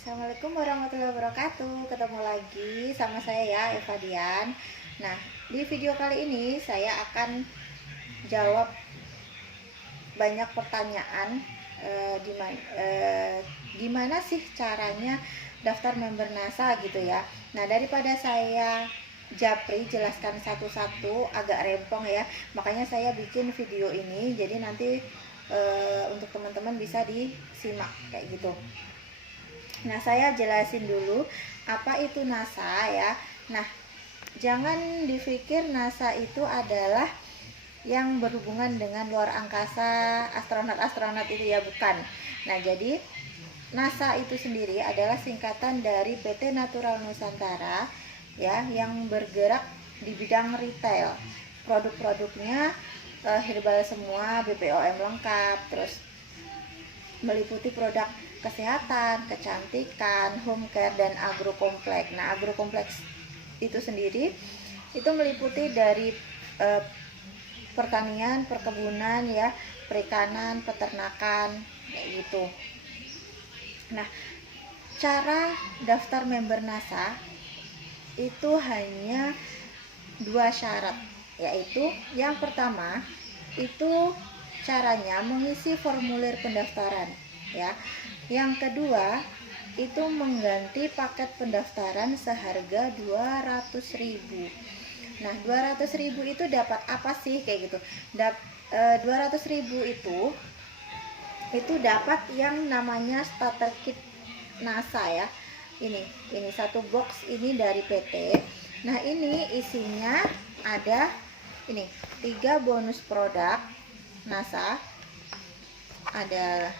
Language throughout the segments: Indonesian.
Assalamualaikum warahmatullahi wabarakatuh. Ketemu lagi sama saya ya, Eva Dian. Nah, di video kali ini saya akan jawab banyak pertanyaan. Gimana sih caranya daftar member NASA gitu ya. Nah, daripada saya japri jelaskan satu-satu agak rempong ya, makanya saya bikin video ini. Jadi nanti untuk teman-teman bisa disimak kayak gitu. Nah, saya jelasin dulu apa itu NASA ya. Nah, jangan dipikir NASA itu adalah yang berhubungan dengan luar angkasa, astronot-astronot itu ya, bukan. Nah, jadi NASA itu sendiri adalah singkatan dari PT Natural Nusantara ya, yang bergerak di bidang retail. Produk-produknya herbal semua, BPOM lengkap, terus meliputi produk kesehatan, kecantikan, home care, dan agrokompleks. Nah, agrokompleks itu sendiri itu meliputi dari pertanian, perkebunan ya, perikanan, peternakan kayak gitu. Nah, cara daftar member NASA itu hanya 2 syarat, yaitu yang pertama itu caranya mengisi formulir pendaftaran ya. Yang kedua itu mengganti paket pendaftaran seharga 200.000. Nah, 200.000 itu dapat apa sih kayak gitu. 200.000 itu dapat yang namanya starter kit NASA ya. Ini satu box ini dari PT. Nah, ini isinya ada ini 3 bonus produk NASA. Ada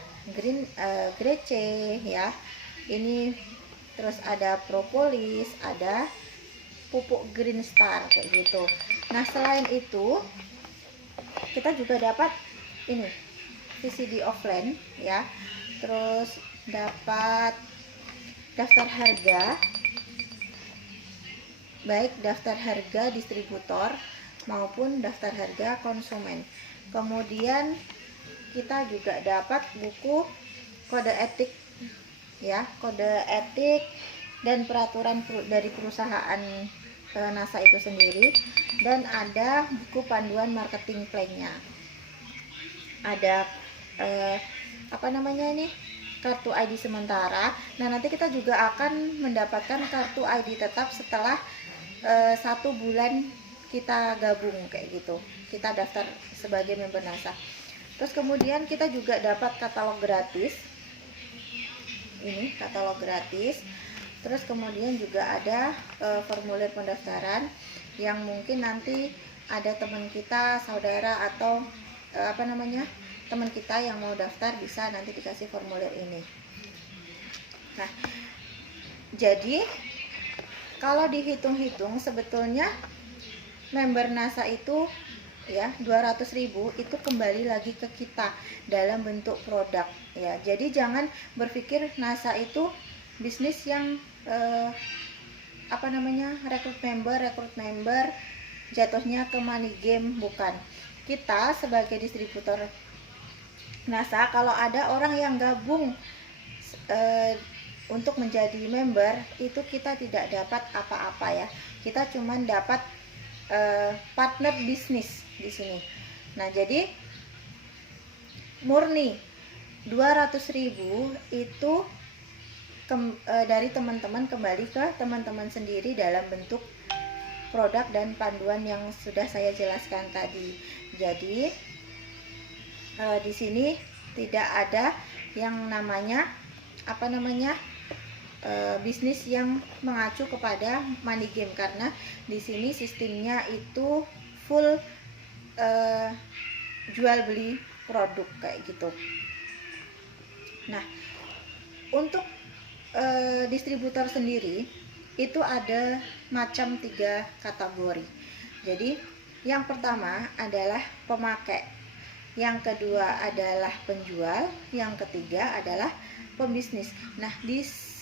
Grece ya, ini terus ada propolis, ada pupuk Green Star kayak gitu. Nah, selain itu kita juga dapat ini VCD offline ya, terus dapat daftar harga, baik daftar harga distributor maupun daftar harga konsumen. Kemudian kita juga dapat buku kode etik ya, kode etik dan peraturan dari perusahaan NASA itu sendiri, dan ada buku panduan marketing plan-nya. Ada kartu ID sementara. Nah, nanti kita juga akan mendapatkan kartu ID tetap setelah 1 bulan kita gabung kayak gitu, kita daftar sebagai member NASA. Terus kemudian kita juga dapat katalog gratis, ini katalog gratis. Terus kemudian juga ada formulir pendaftaran yang mungkin nanti ada teman kita, saudara, atau teman kita yang mau daftar bisa nanti dikasih formulir ini. Nah, jadi kalau dihitung-hitung sebetulnya member NASA itu ya 200.000 itu kembali lagi ke kita dalam bentuk produk ya. Jadi jangan berpikir NASA itu bisnis yang rekrut member jatuhnya ke money game, bukan. Kita sebagai distributor NASA, kalau ada orang yang gabung untuk menjadi member, itu kita tidak dapat apa-apa ya. Kita cuma dapat partner bisnis di sini. Nah, jadi murni 200.000 itu dari teman-teman kembali ke teman-teman sendiri dalam bentuk produk dan panduan yang sudah saya jelaskan tadi. Jadi di sini tidak ada yang namanya bisnis yang mengacu kepada money game, karena di sini sistemnya itu full jual beli produk kayak gitu. Nah, untuk distributor sendiri itu ada macam 3 kategori. Jadi yang pertama adalah pemakai, yang kedua adalah penjual, yang ketiga adalah pembisnis. Nah, di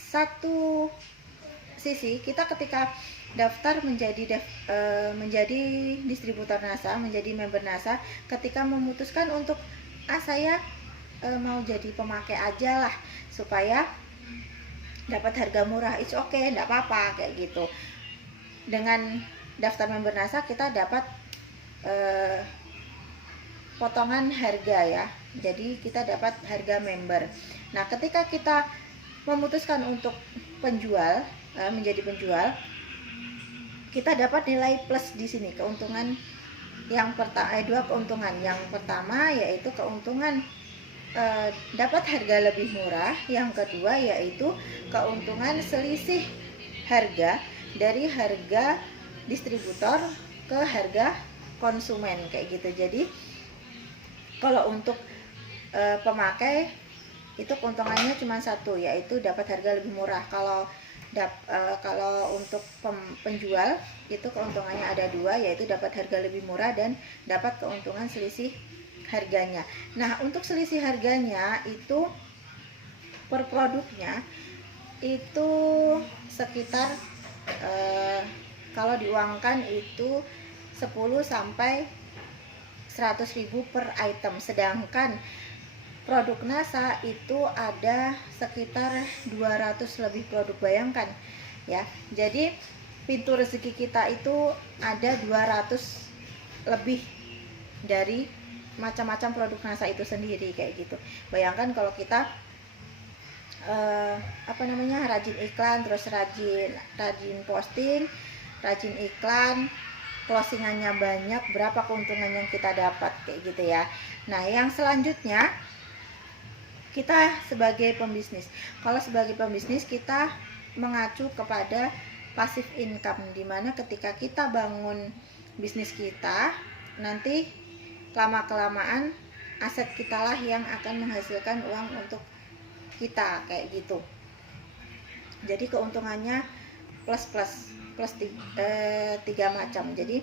satu sisi kita ketika daftar menjadi distributor NASA, menjadi member NASA, ketika memutuskan untuk saya mau jadi pemakai aja lah, supaya dapat harga murah, it's okay, enggak apa-apa kayak gitu. Dengan daftar member NASA kita dapat potongan harga ya. Jadi kita dapat harga member. Nah, ketika kita memutuskan untuk penjual, menjadi penjual, kita dapat nilai plus di sini, keuntungan yang pertama, dua keuntungan. Yang pertama yaitu keuntungan dapat harga lebih murah. Yang kedua yaitu keuntungan selisih harga dari harga distributor ke harga konsumen kayak gitu. Jadi kalau untuk pemakai itu keuntungannya cuma satu, yaitu dapat harga lebih murah. Kalau untuk penjual itu keuntungannya ada dua, yaitu dapat harga lebih murah dan dapat keuntungan selisih harganya. Nah, untuk selisih harganya itu per produknya itu sekitar kalau diuangkan itu 10 sampai 100.000 per item, sedangkan produk NASA itu ada sekitar 200 lebih produk, bayangkan ya. Jadi pintu rezeki kita itu ada 200 lebih dari macam-macam produk NASA itu sendiri kayak gitu. Bayangkan kalau kita rajin iklan, terus rajin posting, rajin iklan, closingannya banyak, berapa keuntungan yang kita dapat kayak gitu ya. Nah, yang selanjutnya kita sebagai pembisnis. Kalau sebagai pembisnis kita mengacu kepada passive income, dimana ketika kita bangun bisnis kita, nanti lama-kelamaan aset kita lah yang akan menghasilkan uang untuk kita kayak gitu. Jadi keuntungannya plus tiga macam. Jadi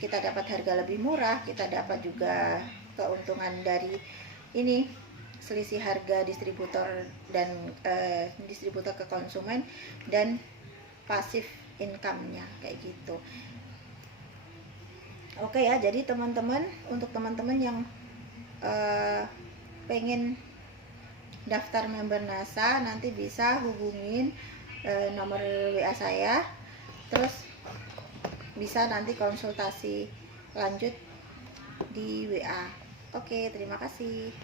kita dapat harga lebih murah, kita dapat juga keuntungan dari ini selisih harga distributor dan distributor ke konsumen, dan pasif income-nya kayak gitu. Oke ya, jadi teman-teman, untuk teman-teman yang pengen daftar member NASA, nanti bisa hubungin nomor WA saya, terus bisa nanti konsultasi lanjut di WA. Oke, terima kasih.